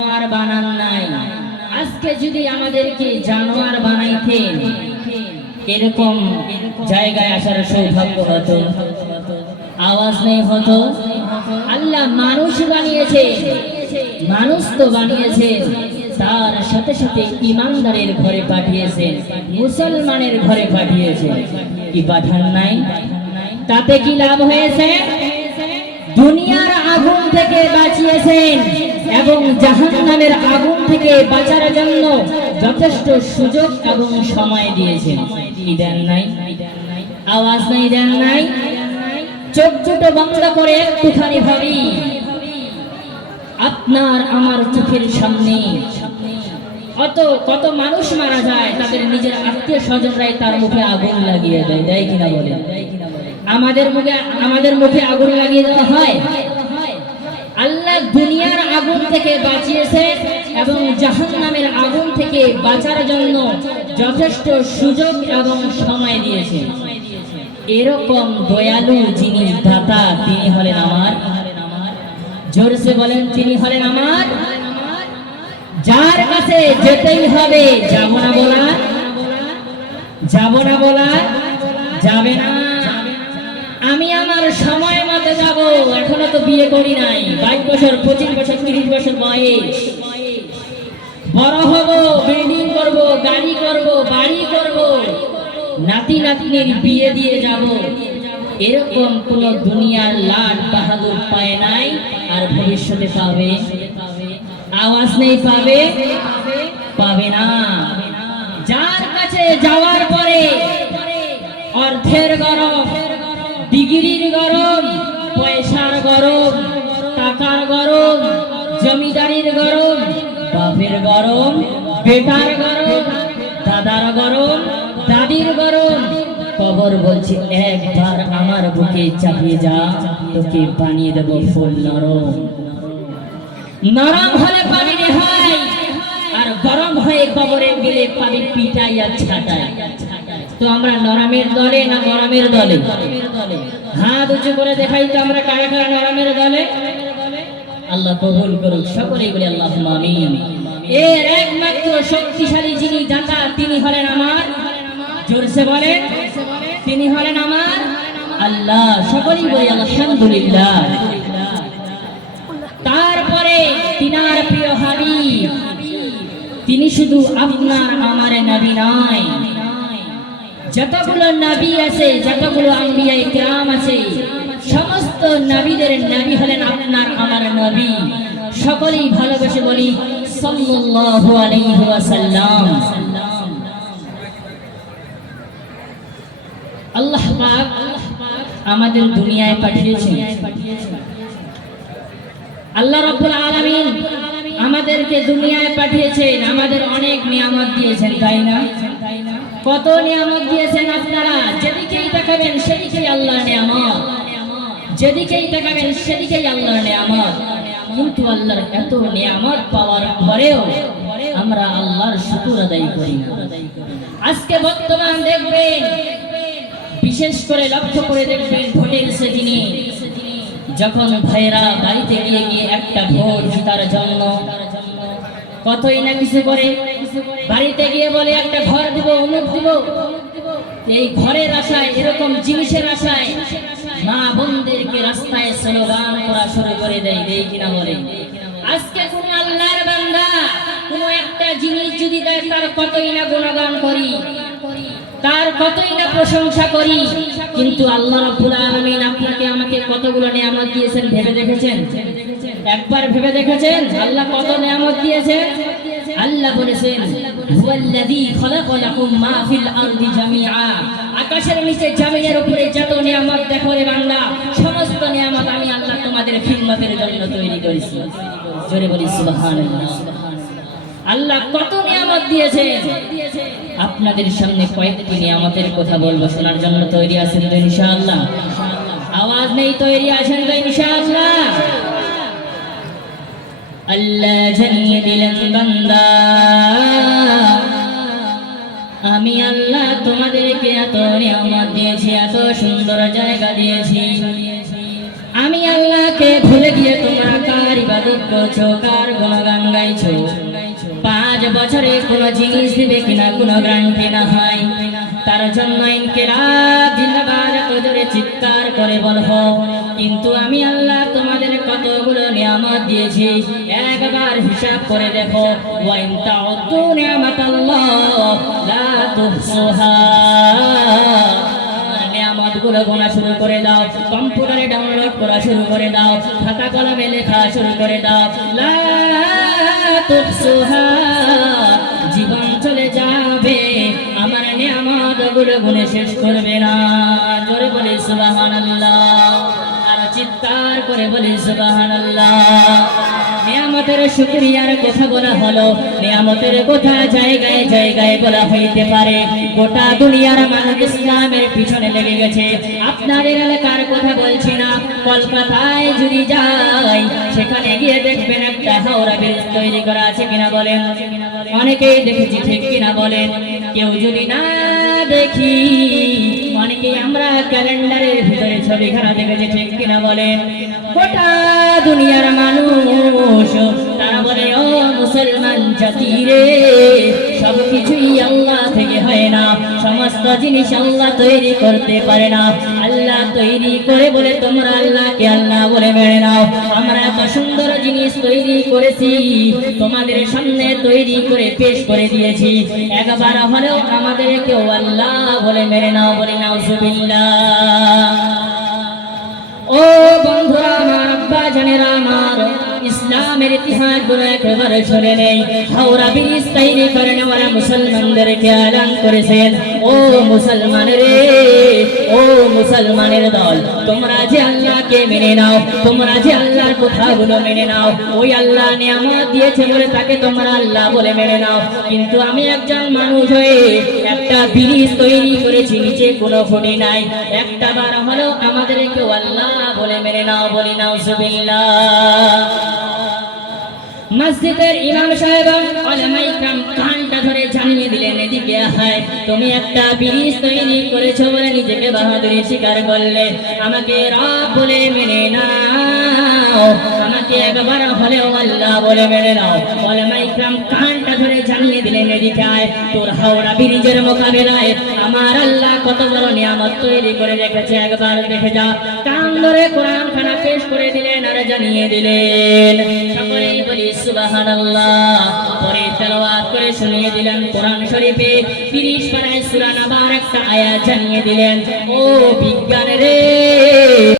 জানোয়ার বানান নাই। আজকে যদি আমাদেরকে জানোয়ার বানাইতেন, এরকম জায়গায় আসার সৌভাগ্য হতো, আওয়াজ নেই হতো। আল্লাহ মানুষ বানিয়েছে, মানুষ তো বানিয়েছে, তার সাথে সাথে ইমানদারের ঘরে পাঠিয়েছেন, মুসলমানের ঘরে পাঠিয়েছেন। কি পাঠান নাই? তাতে কি লাভ হয়েছে? দুনিয়ার আগুন থেকে বাঁচিয়েছেন এবং জাহান্নামের আগুন থেকে বাঁচার জন্য যথেষ্ট সুযোগ এবং সময় দিয়েছেন। কি দেন নাই? আওয়াজ নাই, দেন নাই? চোখ দুটো বন্ধ করে একটুখানি ভাবি, আপনার আমার চোখের সামনে কত মানুষ মারা যায়, তাদের নিজের আত্মীয় স্বজনরাই তার মুখে আগুন লাগিয়ে দেয়, দেয় কিনা বলে? আমাদের মুখে আগুন লাগিয়ে দেওয়া হয়। আল্লাহ দুনিয়ার আগুন থেকে বাঁচিয়েছে এবং জাহান্নামের আগুন থেকে বাঁচার জন্য যথেষ্ট সুযোগ এবং সময় দিয়েছে। এরকম দয়ালু যিনি দাতা, তিনি হলেন আমার। জোরসে বলেন, তিনি হলেন আমার। যার কাছে যেতেই হবে, যাব না বলা, যাব না বলা যাবে না। আমি আমার সময় মতো যাব। এখনো তো বিয়ে করি নাই, 22 বছর, 25 বছর, 30 বছর বয়স। বড় হব, বিল্ডিং করব, গাড়ি করব, বাড়ি করব, নাতি নাতনির বিয়ে দিয়ে যাব। এরকম কোন দুনিয়ার লাট বাহাদুর পায় নাই, আর ভবিষ্যতে পাবে? আওয়াজ নেই, পাবে? পাবে না। যার কাছে যাওয়ার পরে অর্থের গরম, ডিগ্রির গরম, পয়সার গরম, টাকার গরম, জমিদারির গরম, বাপের গরম, বেটার গরম, দাদার গরম, দাদির গরম, কবর বলছে একবার আমার বুকে চাপিয়ে যা, তোকে বানিয়ে দেব ফুল নরম। নরম হলে পাবি রেহাই, আর গরম হয়ে কবরে গেলে পাবি পিটাই আর ছাটাই। তো আমরা নরমের দলে না গরমের দলে? হাত উঁচু করে দেখাই তো আমরা কারা কারা নরমের দলে। আল্লাহ কবুল করুক সকলেই বলে আল্লাহুম্মা আমিন। এর একমাত্র শক্তিশালী যিনি দাতা, তিনি হলেন আমার। জোরসে বলেন, তিনি হলেন আমার আল্লাহ। সকলেই বলে আলহামদুলিল্লাহ। তারপরে তিনার প্রিয় হাবিব, তিনি শুধু আপনার আমার নবী নয়, যতগুলো নবী আছে, যতগুলো আম্বিয়ায়ে কিরাম আছে, সমস্ত নবীদের নবী হলেন আপনার আমার নবী। সকলেই ভালোবেসে বলি সাল্লাল্লাহু আলাইহি ওয়াসাল্লাম। আল্লাহ পাক আমাদের দুনিয়ায় পাঠিয়েছেন। আল্লাহ রাব্বুল আলামিন আমাদেরকে দুনিয়ায় পাঠিয়েছেন, আমাদের অনেক নিয়ামত দিয়েছেন, তাই না? কত নিয়ামত দিয়েছেন আপনারা। যেদিকেই তাকাবেন সেদিকেই আল্লাহর নিয়ামত, যেদিকেই তাকাবেন সেদিকেই আল্লাহর নিয়ামত। কিন্তু আল্লাহর এত নিয়ামত পাওয়ার পরেও আমরা আল্লাহর শুকর আদায় করি না। আজকে বর্তমান দেখবেন, বিশেষ করে লক্ষ্য করে দেখবেন, ভোটের সেদিনে যখন ভাইরা বাড়িতে গিয়ে গিয়ে একটা ভোট জিতার জন্য কতই না কিছু করে, বাড়িতে গিয়ে বলে একটা ঘর দিব, অমুক দিব। এই ঘরের আশায়, এরকম জিনিসের আশায় মা বোনদেরকে রাস্তায় স্লোগান করা শুরু করে দেয়, দেয় কিনা বলে? আজকে কোন আল্লাহর বান্দা কোন একটা জিনিস যদি দেয়, তার কতই না গুণগান করি, তার কতই না প্রশংসা করি। কিন্তু আল্লাহ রাব্বুল আলামিন আপনাকে আমাকে কতগুলো নিয়ামত দিয়েছেন ভেবে দেখেছেন? একবার ভেবে দেখেছেন আল্লাহ কত নিয়ামত দিয়েছেন? আল্লাহ বলেছেন হুয়াল্লাযী খালাকা লাকুম মা ফিল আরদি জামিআ। আকাশের নিচে জমিনের উপরে যত নিয়ামত দেখো রে বান্দা, সমস্ত নিয়ামত আমি আল্লাহ তোমাদের খিদমতের জন্য তৈরি করেছি। জোরে বলি সুবহানাল্লাহ। আল্লাহ কত নিয়ামত দিয়েছে। আপনাদের সামনে কয়েকটি নিয়ামতের কথা বলবো, শোনার জন্য তৈরি আছেন তো ইনশাআল্লাহ? আওয়াজ নেই, তৈরি আছেন তো ইনশাআল্লাহ? আল্লাহ জানিয়ে দিলেন, বান্দা আমি আল্লাহ তোমাদেরকে এত নিয়ামত দিয়েছি, এত সুন্দর জায়গা দিয়েছি। আমি আল্লাহকে ভুলে গিয়ে তোমরা কার ইবাদত করছো, কার গুণগান গাইছো 5 বছরে কোনো জিনিস দিবে কিনা কোনো গ্যারান্টি না হয় তার জন্য ইনকিলাব জিন্দাবাদ এত জোরে চিৎকার করে বলবো কিন্তু আমি আল্লাহ তোমাদের কতগুলো নিয়ামত দিয়েছি একবার হিসাব করে দেখো ওয়া ইন তাউদ্দু নিয়ামাতাল্লাহ লা তুহসুহা নিয়ামতগুলো গোনা শুরু করে দাও কম্পিউটারে ডাউনলোড করা শুরু করে দাও খাতা কলমে লেখা শুরু করে দাও লা তুহসুহা জীবন চলে যাবে আমার নিয়ামতগুলো গুনে শেষ করবে না জোরে বলি সুবহানাল্লাহ আর চিৎকার করে বলি সুবহানাল্লাহ নিয়ামতের শুকরিয়ার কথা বলা হলো নিয়ামতের কথা জায়গায় জায়গায় বলা হইতে পারে গোটা দুনিয়ার মানুষ ইসলামের পিছনে লেগে গেছে আপনাদের এলাকার কথা বলছি না কলকাতায় যদি যাই সেখানে গিয়ে দেখবেন একটা হাওড়া ব্রিজ তৈরি করা আছে কিনা বলেন অনেকেই দেখেছি ঠিক কিনা বলেন কেউ যদি না দেখি অনেকেই আমরা ক্যালেন্ডারের ভিতরে ছবিখানা দেখেছি ঠিক কিনা বলেন গোটা দুনিয়ার মানুষ তারা বলে ও মুসলমান জাতি রে সবকিছুই আল্লাহ থেকে হয় না সমস্ত জিনিস আল্লাহ তৈরি করতে পারে না আল্লাহ তৈরি করে বলে তোমরা আল্লাহকে আল্লাহ বলে মেনে নাও আমরা এত সুন্দর জিনিস তৈরি করেছি তোমাদের সামনে তৈরি করে পেশ করে দিয়েছি একবার হলেও আমাদের কেউ আল্লাহ বলে মেনে নাও বলে নাউজুবিল্লাহ ও বন্ধুরা আমার আব্বা জানেরা আমার ইসলামের ইতিহাস গুলো একবার শুনে নেই হাওড়া ব্রিজ তৈরি করে নেওয়ারা মুসলমানদেরকে এলান করেছেন ও মুসলমান রে ও মুসলমানের দল তোমরা যে আল্লাহকে মেনে নাও তোমরা যে আল্লাহর কথাগুলো মেনে নাও ওই আল্লাহ নিয়ামত দিয়েছে বলে তাকে তোমরা আল্লাহ বলে মেনে নাও কিন্তু আমি একজন মানুষ হয়ে একটা ব্রিজ তৈরি করেছি নিচে কোনো খুঁটি নাই একটা বার হলো আমাদের কেউ আল্লাহ বলে মেনে নাও বলি নাউজুবিল্লাহ মসজিদের ইমাম সাহেব উলামায়ে ইকরাম কানটা ধরে জানিয়ে দিলেন এদিকে আয় তুমি একটা ব্রিজ তৈরি করেছো বলে নিজেকে বাহাদুরি স্বীকার করলে আমাকে রব বলে মেনে নাও আমাকে একবার হলেও আল্লাহ বলে মেনে নাও উলামায়ে ইকরাম কানটা ধরে জানিয়ে দিলেন এদিকে আয় তোর হাওড়া ব্রিজের মোকাবিলায় আমার আল্লাহ কত বড় নিয়ামত তৈরি করে রেখেছে একবার দেখে যা কান ধরে কোরআন খানা পেশ করে দিলেন আর জানিয়ে দিলেন সকলেই বলি সুবহানাল্লাহ পরে তেলাওয়াত করে শুনিয়ে দিলেন কোরআন শরীফে 30 পারায় সূরা নাবার একটা আয়াত জানিয়ে দিলেন ও বিজ্ঞান রে